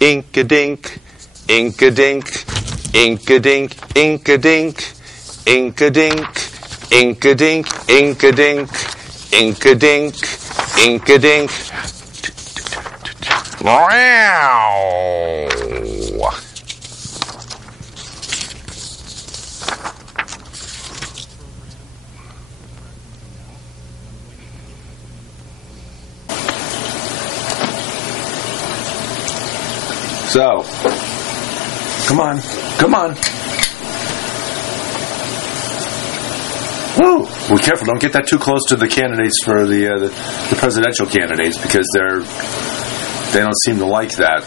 ink-a-dink, ink-a-dink, ink-a-dink, ink-a-dink, ink-a-dink, ink-a-dink, ink-a-dink, ink-a-dink, ink-a-dink. Wow. So, come on. Woo! Be careful, don't get that too close to the candidates for the presidential candidates, because they don't seem to like that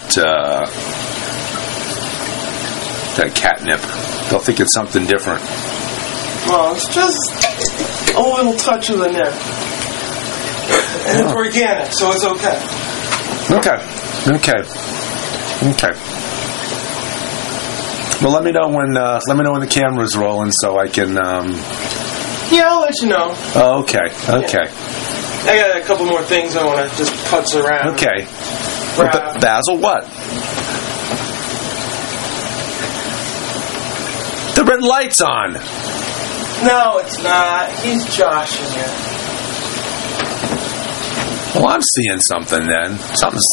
catnip. They'll think it's something different. Well, it's just a little touch of the nip. And it's organic, so it's okay. Okay. Well, let me know when the camera's rolling, so I can. Yeah, I'll let you know. Oh, okay. Yeah. I got a couple more things I want to just putz around. Okay. Basil, what? The red light's on. No, it's not. He's joshing you. Well, I'm seeing something then. Something's.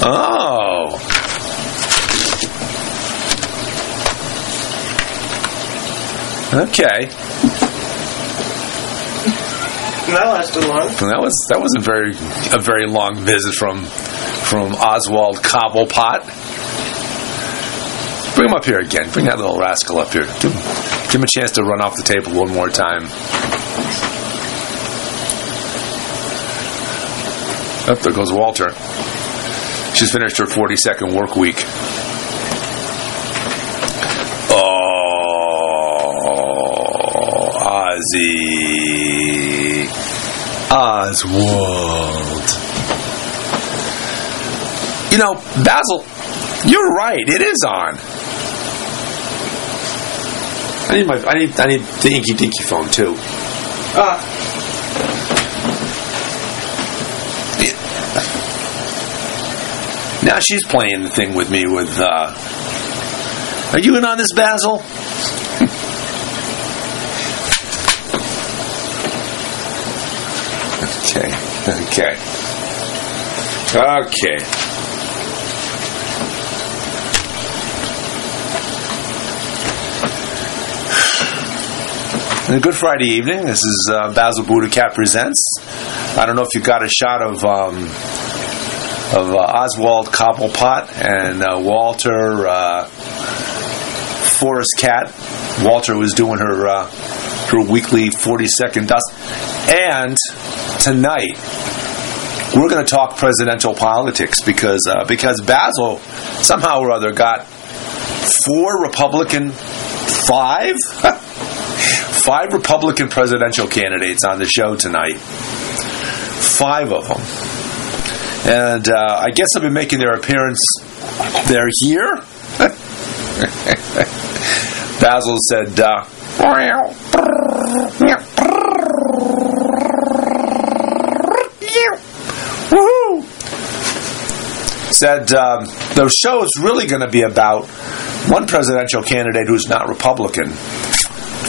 Oh. Okay. That lasted long. That wasn't a very long visit from Oswald Cobblepot. Bring him up here again. Bring that little rascal up here. Give him a chance to run off the table one more time. Oh, there goes Walter. She's finished her 40-second work week. Oh, Ozzy. Oswald. You know, Basil, you're right. It is on. I need the Inky Dinky phone too. Now she's playing the thing with me with, are you in on this, Basil? Okay. A good Friday evening. This is Basil BuddhaCat Presents. I don't know if you got a shot of Oswald Cobblepot and Walter Forest Cat. Walter was doing her weekly 40-second dust. And tonight we're going to talk presidential politics because Basil somehow or other got five Republican presidential candidates on the show tonight. 5 of them. And I guess they've been making their appearance. They're here. Basil said, woohoo! Said the show is really going to be about one presidential candidate who's not Republican, a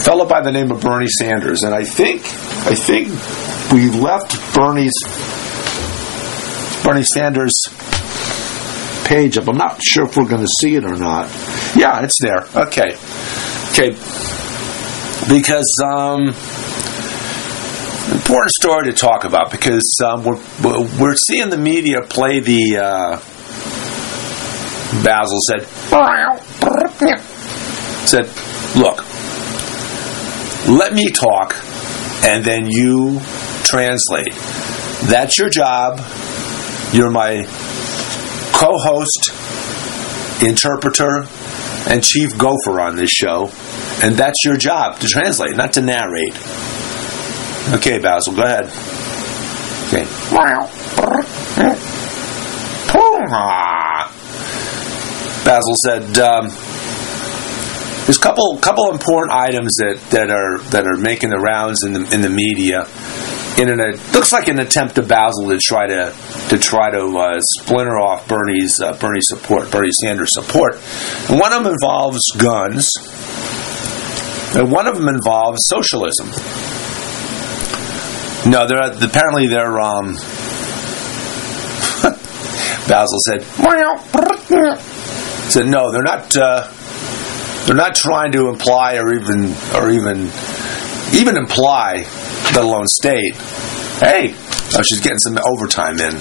fellow by the name of Bernie Sanders. And I think we left Bernie Sanders' page up. I'm not sure if we're going to see it or not. Yeah, it's there. Okay. Because important story to talk about, because we're seeing the media play the Basil said, look, let me talk and then you translate. That's your job. You're my co-host, interpreter, and chief gopher on this show, and that's your job, to translate, not to narrate. Okay, Basil, go ahead. Okay. Basil said, there's a couple important items that are making the rounds in the media, looks like an attempt of Basil to try to splinter off Bernie Sanders support. And one of them involves guns, and one of them involves socialism. No, apparently they're Basil said no, they're not trying to imply or even imply, let alone state, hey, she's getting some overtime in,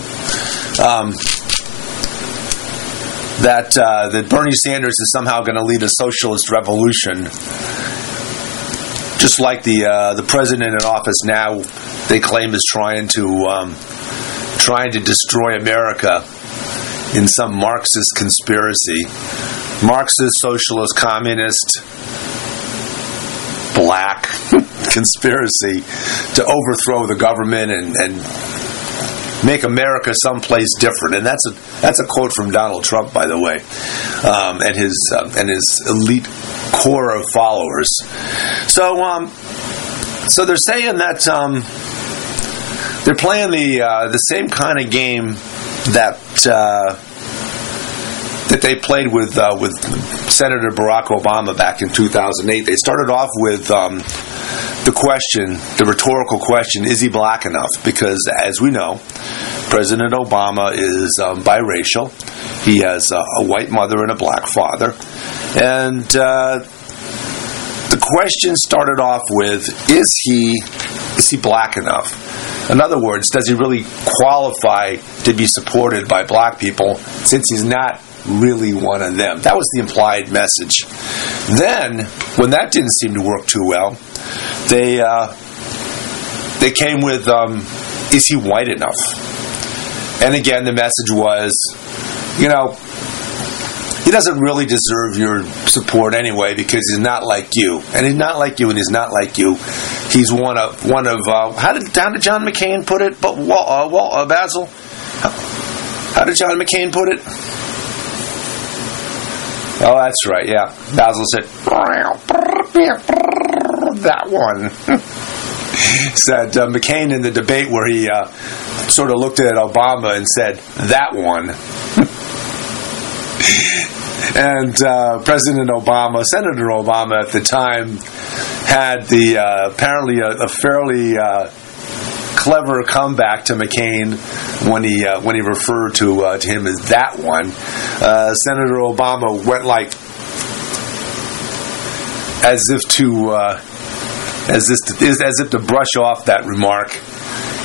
that Bernie Sanders is somehow going to lead a socialist revolution, just like the president in office now, they claim, is trying to destroy America in some Marxist conspiracy, Marxist, socialist, communist, black conspiracy to overthrow the government and make America someplace different. And that's a quote from Donald Trump, by the way, and his elite core of followers. So they're saying that they're playing the same kind of game that they played with Senator Barack Obama back in 2008. They started off with the rhetorical question, is he black enough? Because, as we know, President Obama is biracial. He has a white mother and a black father. And the question started off with, is he black enough? In other words, does he really qualify to be supported by black people since he's not really one of them? That was the implied message. Then, when that didn't seem to work too well, they came with, is he white enough? And again, the message was, he doesn't really deserve your support anyway because he's not like you. And he's not like you, and he's not like you. He's one of how did John McCain put it? But Basil, how did John McCain put it? Oh, that's right. Yeah, Basil said that one. Said McCain in the debate where he sort of looked at Obama and said that one. And President Obama, Senator Obama at the time, had apparently a fairly clever comeback to McCain when he referred to him as that one. Senator Obama went like as if to brush off that remark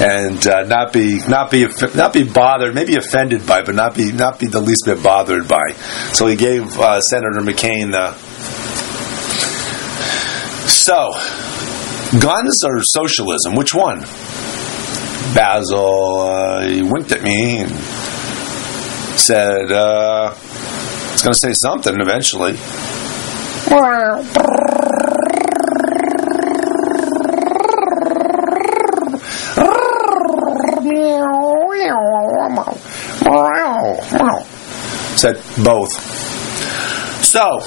and not be bothered, maybe offended by, but not be the least bit bothered by. So he gave Senator McCain So, guns or socialism? Which one? Basil he winked at me and said, "It's going to say something eventually." Said both. So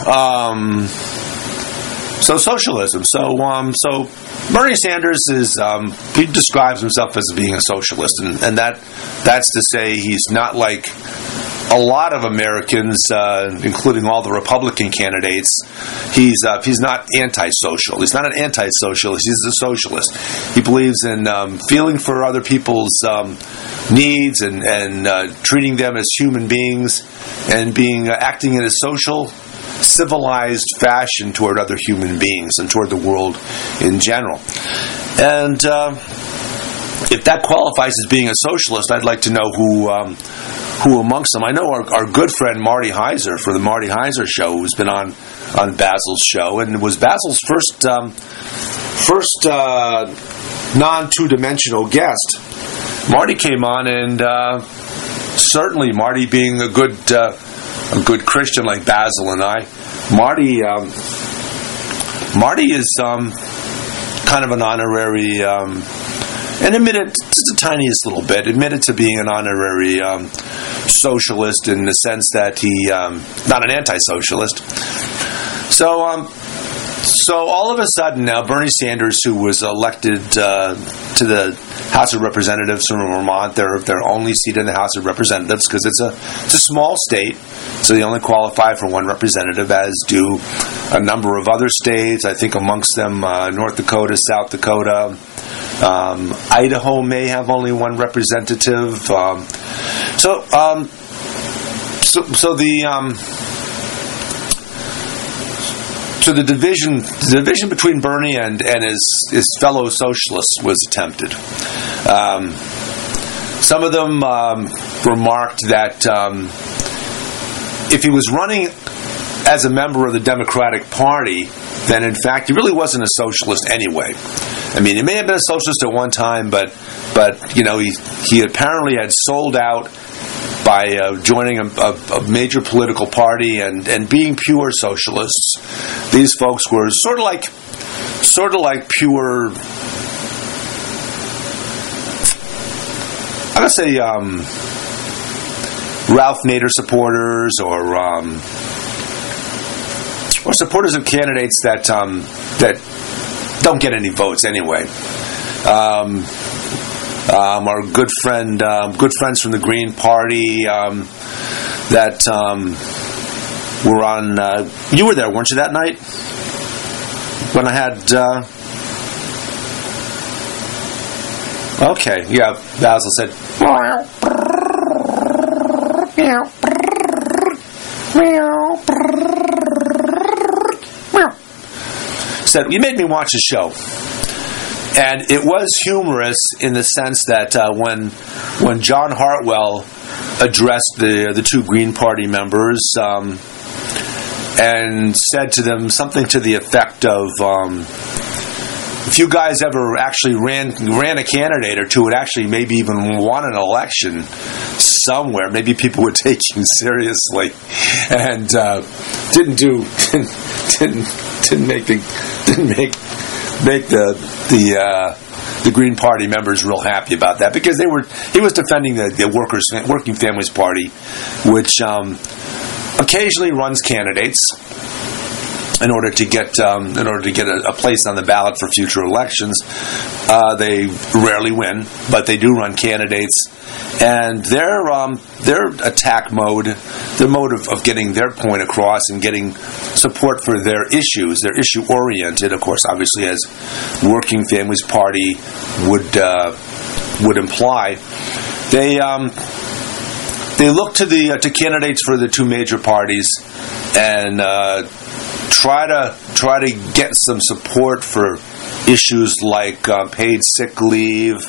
socialism. So Bernie Sanders is he describes himself as being a socialist, and that's to say he's not like a lot of Americans, including all the Republican candidates. He's not anti-social. He's not an anti-socialist. He's a socialist. He believes in feeling for other people's needs and treating them as human beings and acting in a social, civilized fashion toward other human beings and toward the world in general. And if that qualifies as being a socialist, I'd like to know who amongst them. I know our good friend Marty Heiser for the Marty Heiser Show, who's been on Basil's show, and it was Basil's first non-two-dimensional guest. Marty came on, and certainly Marty, being a good Christian like Basil and I, Marty is kind of an honorary, and admitted just the tiniest little bit, admitted to being an honorary socialist in the sense that he not an anti-socialist. So So all of a sudden now, Bernie Sanders, who was elected to the House of Representatives from Vermont, their only seat in the House of Representatives, because it's a small state, so they only qualify for one representative, as do a number of other states. I think amongst them North Dakota, South Dakota, Idaho may have only one representative. So the division between Bernie and his fellow socialists was attempted. Some of them remarked that if he was running as a member of the Democratic Party, then in fact he really wasn't a socialist anyway. I mean, he may have been a socialist at one time, but he apparently had sold out by joining a major political party and being pure socialists. These folks were sort of like pure, I'm gonna say Ralph Nader supporters, or supporters of candidates that don't get any votes anyway. Our good friends from the Green Party that were on. You were there, weren't you, that night when I had? Okay, yeah. Basil said. Said, you made me watch a show. And it was humorous in the sense that when John Hartwell addressed the two Green Party members and said to them something to the effect of, if you guys ever actually ran a candidate or two and actually maybe even won an election somewhere, maybe people would take you seriously, and didn't make the Green Party members real happy about that, because he was defending the Working Families Party, which occasionally runs candidates in order to get a place on the ballot for future elections. They rarely win, but they do run candidates, and their attack mode, their mode of getting their point across and getting support for their issues, they're issue oriented, of course, obviously, as Working Families Party would imply. They look to candidates for the two major parties and try to get some support for issues like paid sick leave,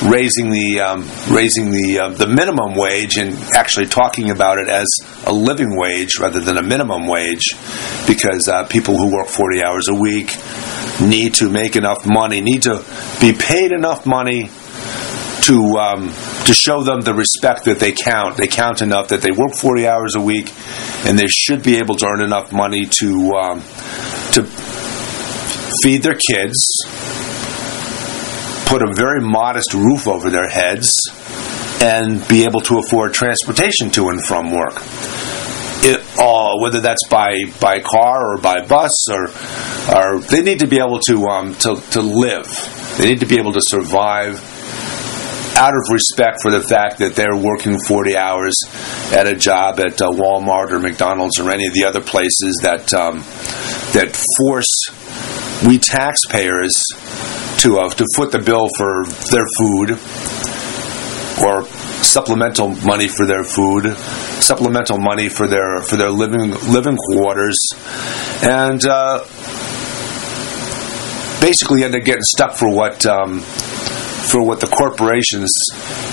raising the minimum wage, and actually talking about it as a living wage rather than a minimum wage, because people who work 40 hours a week need to make enough money, need to be paid enough money to show them the respect that they count. They count enough that they work 40 hours a week, and they should be able to earn enough money to feed their kids, put a very modest roof over their heads, and be able to afford transportation to and from work. Whether that's by car or by bus, or they need to be able to live. They need to be able to survive out of respect for the fact that they're working 40 hours at a job at Walmart or McDonald's or any of the other places that force we taxpayers to foot the bill for their food, or supplemental money for their food, supplemental money for their living quarters, and basically end up getting stuck for what the corporations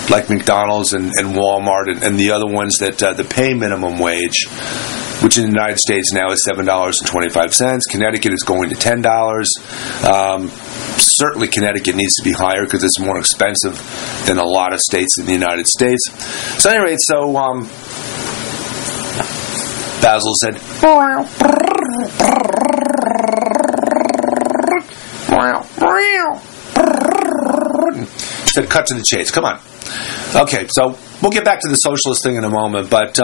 like McDonald's and Walmart and the other ones that pay minimum wage, which in the United States now is $7.25. Connecticut is going to $10. Certainly Connecticut needs to be higher because it's more expensive than a lot of states in the United States. So anyway, Basil said, cut to the chase. Come on. Okay, so we'll get back to the socialist thing in a moment, but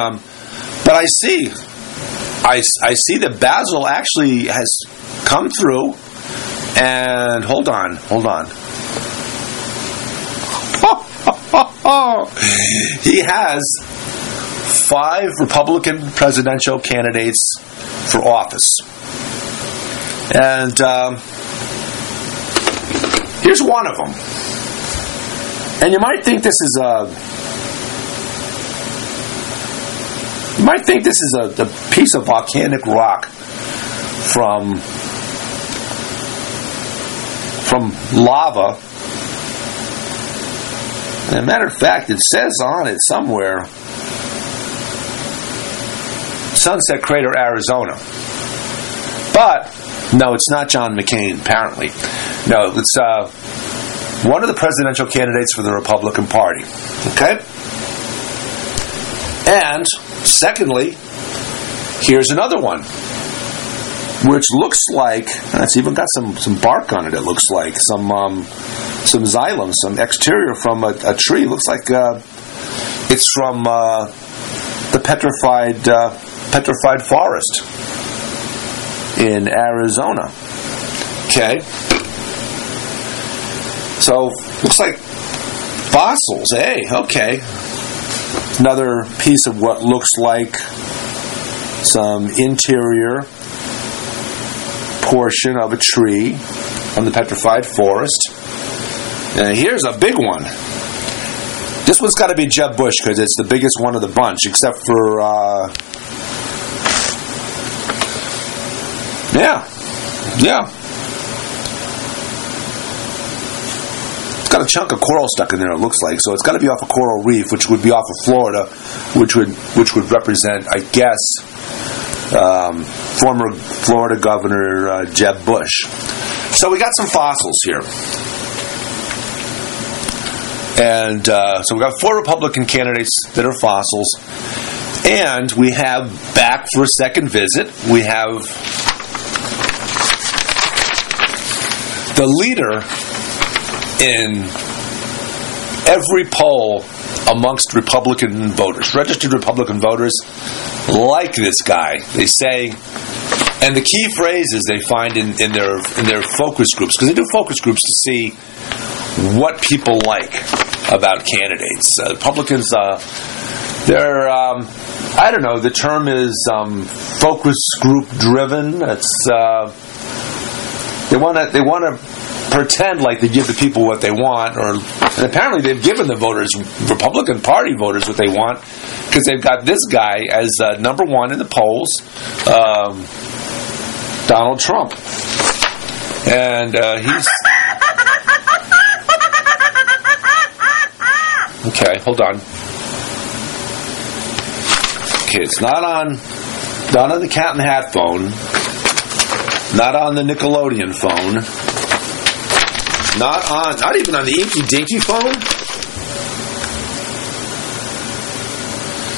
I I see that Basil actually has come through. And hold on. He has 5 Republican presidential candidates for office. And here's one of them. And you might think this is a piece of volcanic rock from lava. As a matter of fact, it says on it somewhere, Sunset Crater, Arizona. But, no, it's not John McCain, apparently. No, it's one of the presidential candidates for the Republican Party. Okay? And, secondly, here's another one, which looks like, it's even got some bark on it, it looks like, some xylem, some exterior from a tree. It looks like it's from the petrified forest in Arizona. Okay. So, looks like fossils. Hey, okay. Another piece of what looks like some interior portion of a tree from the petrified forest. And here's a big one. This one's got to be Jeb Bush because it's the biggest one of the bunch, except for yeah. It's got a chunk of coral stuck in there, it looks like. So it's got to be off a coral reef, which would be off of Florida, which would represent, I guess, former Florida Governor Jeb Bush. So we got some fossils here. And so we've got 4 Republican candidates that are fossils. And we have, back for a second visit, we have the leader in every poll amongst Republican voters. Registered Republican voters like this guy. They say, and the key phrases they find in their focus groups, because they do focus groups to see what people like about candidates. Republicans, they're, I don't know, the term is focus group driven. It's they want to pretend like they give the people what they want, and apparently they've given the voters, Republican Party voters, what they want, because they've got this guy as number 1 in the polls, Donald Trump, and he's. Okay, hold on. Okay, it's not on the Cat in the Hat phone, not on the Nickelodeon phone, not even on the Inky Dinky phone.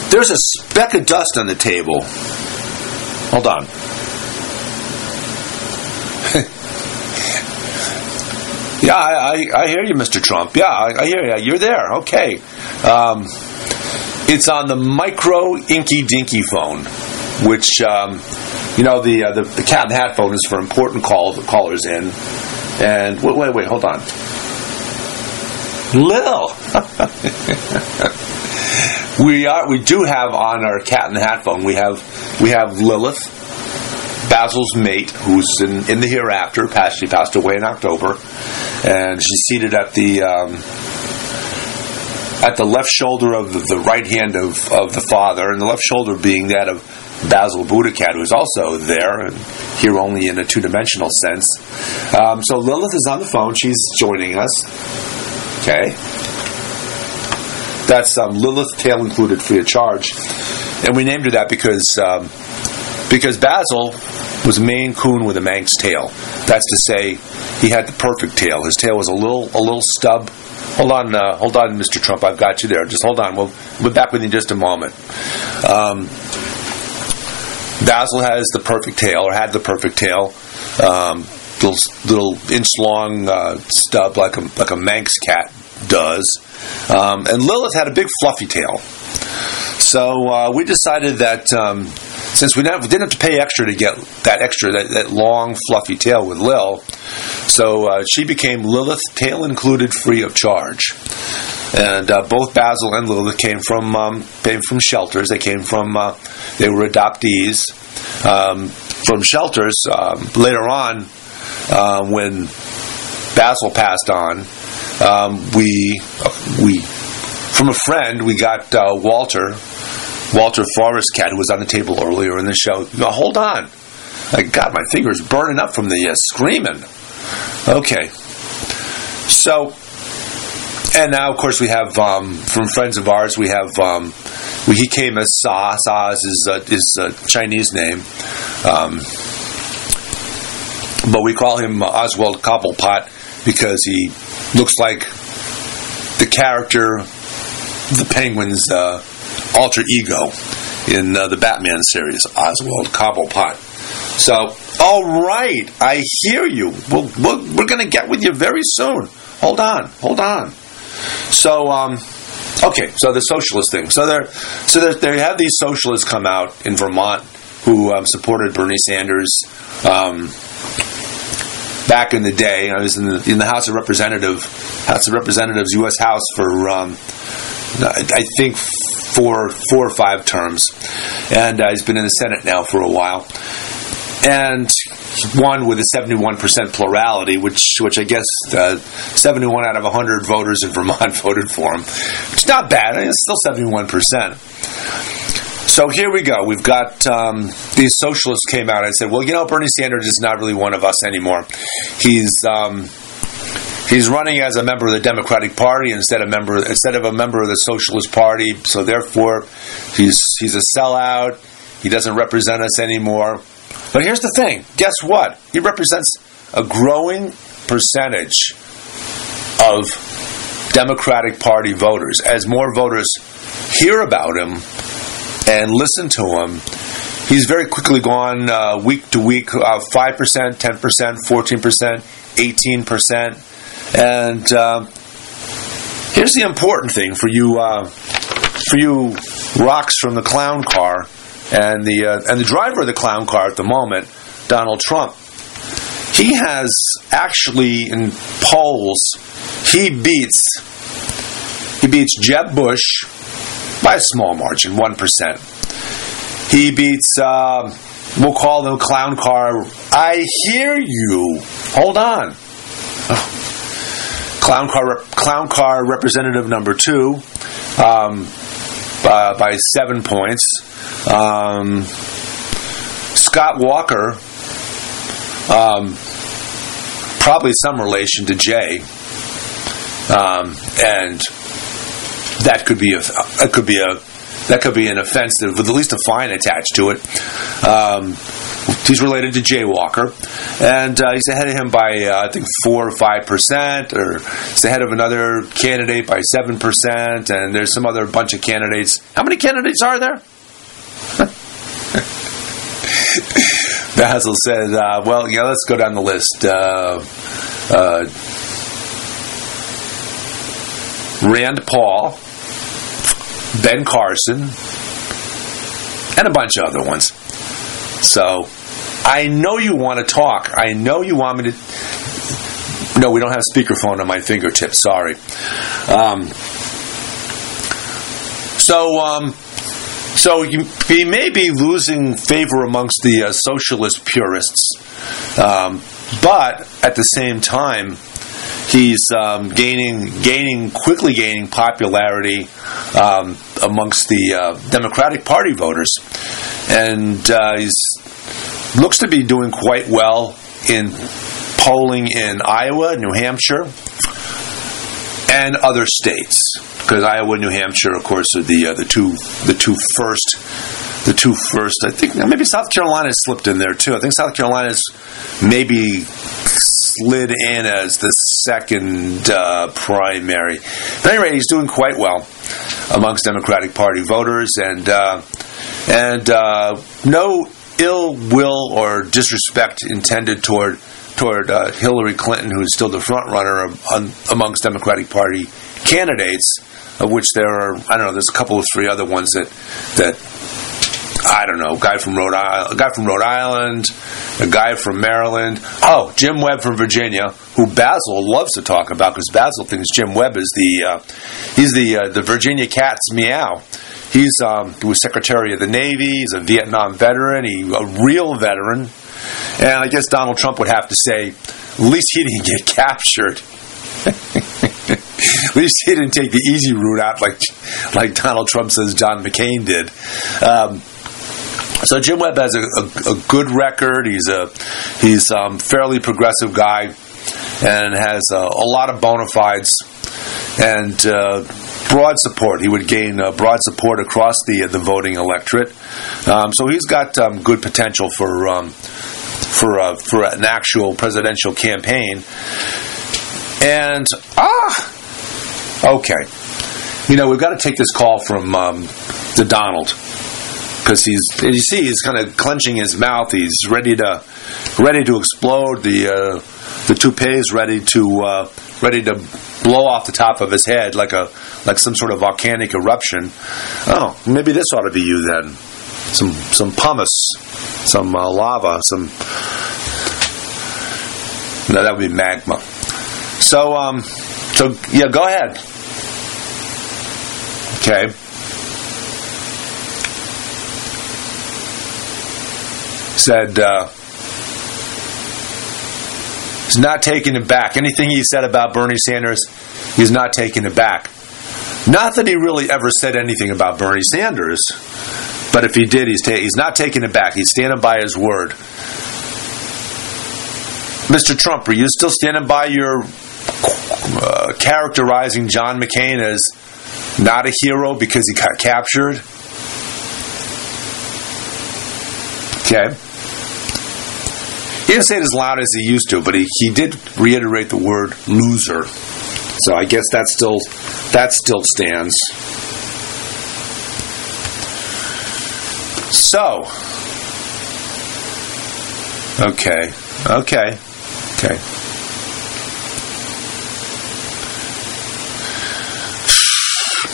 There's a speck of dust on the table. Hold on. Yeah, I hear you, Mr. Trump. Yeah, I hear you. You're there. Okay. It's on the micro Inky Dinky phone, which, the Cat in the Hat phone is for important callers in. And wait, hold on. Lil. We do have on our Cat in the Hat phone. We have Lilith, Basil's mate, who's in the hereafter. She passed away in October, and she's seated at the left shoulder of the right hand of the father, and the left shoulder being that of Basil BuddhaCat, who's also there, and here only in a 2-dimensional sense. So Lilith is on the phone. She's joining us. Okay. That's Lilith, tail included, free of charge. And we named her that because Basil was a Maine Coon with a Manx tail. That's to say, he had the perfect tail. His tail was a little stub. Hold on, Mr. Trump. I've got you there. Just hold on. We'll be back with you in just a moment. Basil has the perfect tail, or had the perfect tail. Little inch-long stub like a Manx cat does. And Lilith had a big fluffy tail. So we decided that since we didn't have to pay extra to get that long fluffy tail with Lil, so she became Lilith, tail included, free of charge. And both Basil and Lilith came from shelters. They were adoptees from shelters. Later on, when Basil passed on, we from a friend we got Walter BuddhaCat, who was on the table earlier in the show. Hold on, God, my finger's burning up from the screaming. Okay, so. And now, of course, we have from friends of ours. We have he came as Sa. Sa is his Chinese name, but we call him Oswald Cobblepot because he looks like the character, the Penguin's alter ego in the Batman series, Oswald Cobblepot. So, all right, I hear you. We're going to get with you very soon. Hold on. So, okay. So the socialist thing. So they have these socialists come out in Vermont who supported Bernie Sanders back in the day. I was in the House of Representatives, U.S. House for I think four or five terms, and he's been in the Senate now for a while, and won with a 71% plurality, which I guess 71 out of 100 voters in Vermont voted for him. It's not bad. It's still 71%. So here we go. We've got these socialists came out and said, well, Bernie Sanders is not really one of us anymore. He's running as a member of the Democratic Party instead of a member of the Socialist Party. So therefore, he's a sellout. He doesn't represent us anymore. But here's the thing. Guess what? He represents a growing percentage of Democratic Party voters. As more voters hear about him and listen to him, he's very quickly gone week to week, 5%, 10%, 14%, 18%. And here's the important thing for you rocks from the clown car. And the driver of the clown car at the moment, Donald Trump, he has actually in polls he beats Jeb Bush by a small margin, 1%. He beats we'll call them clown car. I hear you. Hold on. Oh. Clown car representative number 2 by 7 points. Scott Walker, probably some relation to Jay, and that could be an offensive with at least a fine attached to it. He's related to Jay Walker, and he's ahead of him by I think 4 or 5%, or he's ahead of another candidate by 7%, and there's some other bunch of candidates. How many candidates are there? Basil said, let's go down the list. Rand Paul, Ben Carson, and a bunch of other ones. So, I know you want to talk. I know you want me to... No, we don't have speakerphone on my fingertips. Sorry. So he may be losing favor amongst the socialist purists, but at the same time, he's quickly gaining popularity amongst the Democratic Party voters, and he looks to be doing quite well in polling in Iowa, New Hampshire, and other states. Because Iowa and New Hampshire, of course, are the two first. I think maybe South Carolina slipped in there too. I think South Carolina's maybe slid in as the second primary. But anyway, he's doing quite well amongst Democratic Party voters, and no ill will or disrespect intended toward Hillary Clinton, who is still the front runner amongst Democratic Party candidates, of which there are, there's a couple of 3 other ones that I don't know, a guy from Rhode Island, a guy from Maryland. Oh, Jim Webb from Virginia, who Basil loves to talk about because Basil thinks Jim Webb is the Virginia cat's meow. He was Secretary of the Navy. He's a Vietnam veteran. A real veteran. And I guess Donald Trump would have to say, at least he didn't get captured. At least he didn't take the easy route out like Donald Trump says John McCain did. So Jim Webb has a good record. He's fairly progressive guy and has a lot of bona fides and broad support. He would gain broad support across the voting electorate. So he's got good potential for an actual presidential campaign. And okay, we've got to take this call from the Donald. Because he's kind of clenching his mouth. He's ready to explode. The toupee's ready to blow off the top of his head like some sort of volcanic eruption. Oh, maybe this ought to be you then. Some pumice, some lava, no, that would be magma. So yeah, go ahead. Okay. Said he's not taking it back. Anything he said about Bernie Sanders, he's not taking it back. Not that he really ever said anything about Bernie Sanders, but if he did, he's not taking it back. He's standing by his word. Mr. Trump, are you still standing by your characterizing John McCain as not a hero because he got captured? Okay. He didn't say it as loud as he used to, but he did reiterate the word loser. So I guess that still stands. So, okay.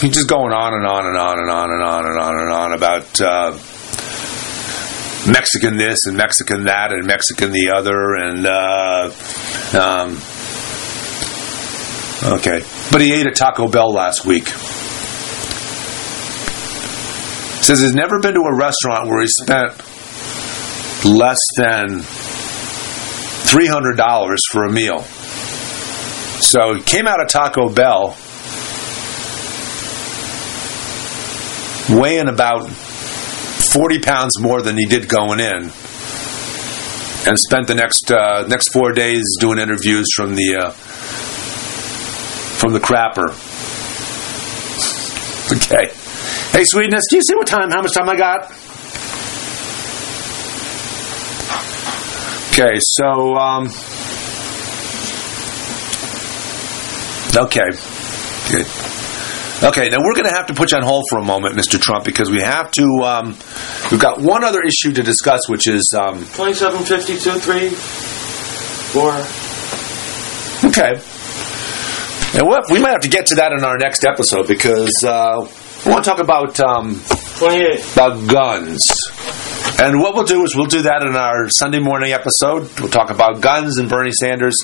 He's just going on and on and on and on and on and on and on about Mexican this and Mexican that and Mexican the other and okay. But he ate at Taco Bell last week. Says he's never been to a restaurant where he spent less than $300 for a meal. So he came out of Taco Bell weighing about 40 pounds more than he did going in, and spent the next 4 days doing interviews from the crapper. Okay. Hey, Sweetness, do you see how much time I got? Okay, so okay. Good. Okay, now we're going to have to put you on hold for a moment, Mr. Trump, because we have to. We've got one other issue to discuss, which is 2752 4. Okay. And we might have to get to that in our next episode because we want to talk about 28 about guns. And what we'll do is we'll do that in our Sunday morning episode. We'll talk about guns and Bernie Sanders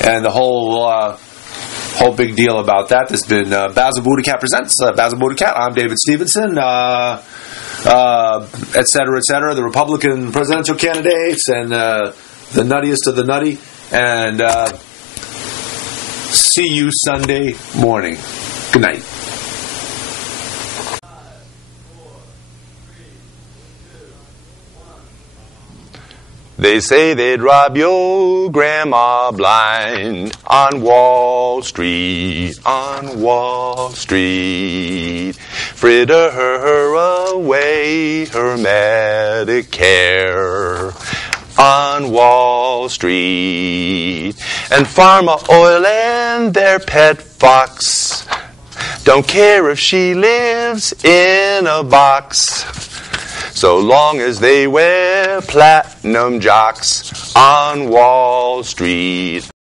and the whole big deal about that. This has been Basil BuddhaCat Presents. Basil BuddhaCat. I'm David Stevenson. Et cetera, the Republican presidential candidates and the nuttiest of the nutty. And see you Sunday morning. Good night. They say they'd rob your grandma blind on Wall Street, fritter her away her Medicare on Wall Street. And Pharma Oil and their pet fox don't care if she lives in a box, so long as they wear platinum jocks on Wall Street.